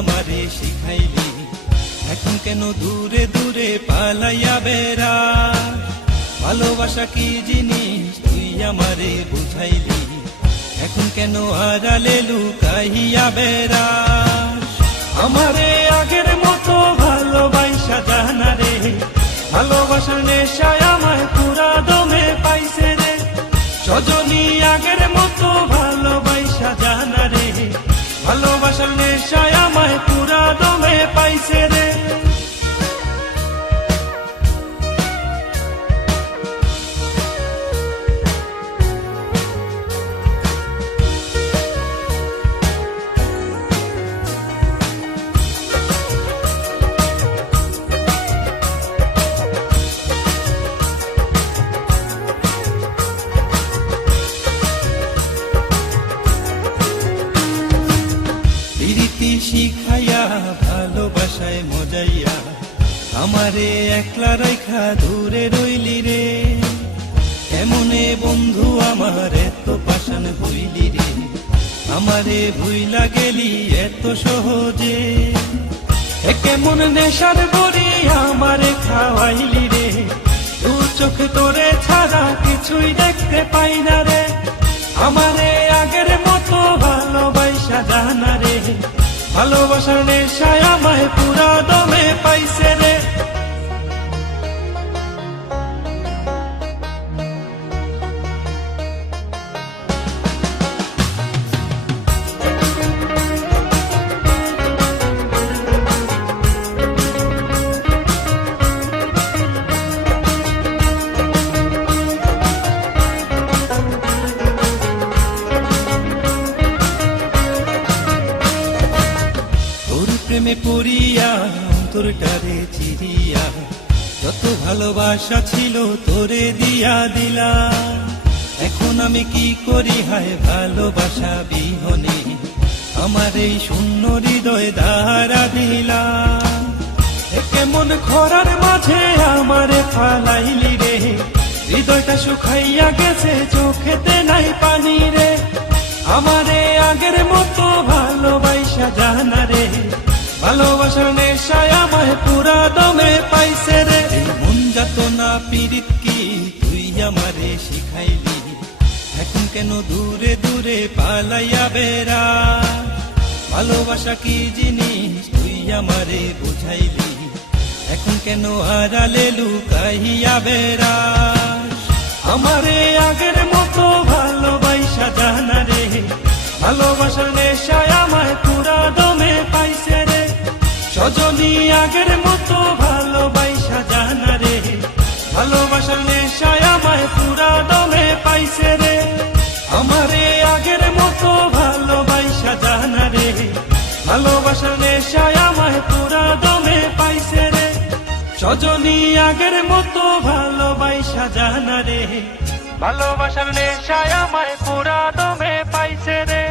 আমারে শিখাইলি, এখন কেন দূরে দূরে পালাইয়া বেড়াস? ভালোবাসা কি জিনিস তুই আমারে বুঝাইলি, এখন কেন আড়ালে লুকাইয়া বেড়াস? আমারে আগের মতো ভালোবাসা জানা রে, ভালোবাসার নেশায় আমায় পুরা দমে পাইছে রে। সজনী আগের মতো ভালোবাসা জানা রে, ভালোবাসার নেশায় আমায় পুরা দমে পাইছে রে। প্রীতি শিখাইয়া ভালোবাসায় মজাইয়া আমারে একলা রাইখা দূরে রইলি রে। এমনে বন্ধু আমার এত পাষাণ হইলি রে, আমারে ভুইলা গেলি এত সহজে। কেমন নেশার বড়ি আমারে খাওয়াইলি রে, দু চোখে তোরে ছাড়া কিছুই দেখতে পাই না রে। আমারে আগের মতো ভালোবাসা জানা রে, ভালোবাসার নেশায় আমায় পুরা দমে পাইছে রে। প্রেমে পড়িয়া অন্তরটারে চিরিয়া যত ভালোবাসা ছিল তোরে দিয়া দিলা। এখন আমি কি করি হায় ভালোবাসা বিহনে, আমার এই শূন্য হৃদয় দাহারা দিলা। কেমন খরার মাঝে আমারে ফালাইলি রে, হৃদয়টা শুকাইয়া গেছে চোখেতে নাই পানি রে। আমারে আগের মতো ভালোবাসা জানা রে, ভালোবাসার নেশায় আমায় পুরা দমে পাইছে রে। মন যাত না পীড়িত কি তুই আমারে শিখাইলি, এখন কেন দূরে দূরে পালাইয়া বেড়াস? ভালোবাসা কি জিনিস তুই আমারে বুঝাইলি, এখন কেন আড়ালে লুকাইয়া বেড়াস? আমারে আগের মতো ভালোবাসা জানা রে, ভালোবাসার নেশায় আমায় পুরা দমে পাইছে রে। সজনী আগের মতো ভালোবাসা জানা রে, ভালোবাসার নেশায় আমায় পুরা দমে পাইছে রে। আমারে আগের মতো ভালোবাসা জানা রে, ভালোবাসার নেশায় আমায় পুরা দমে পাইছে রে। সজনী আগের মতো ভালোবাসা জানা রে, ভালোবাসার নেশায় আমায় পুরা দমে পাইছে রে।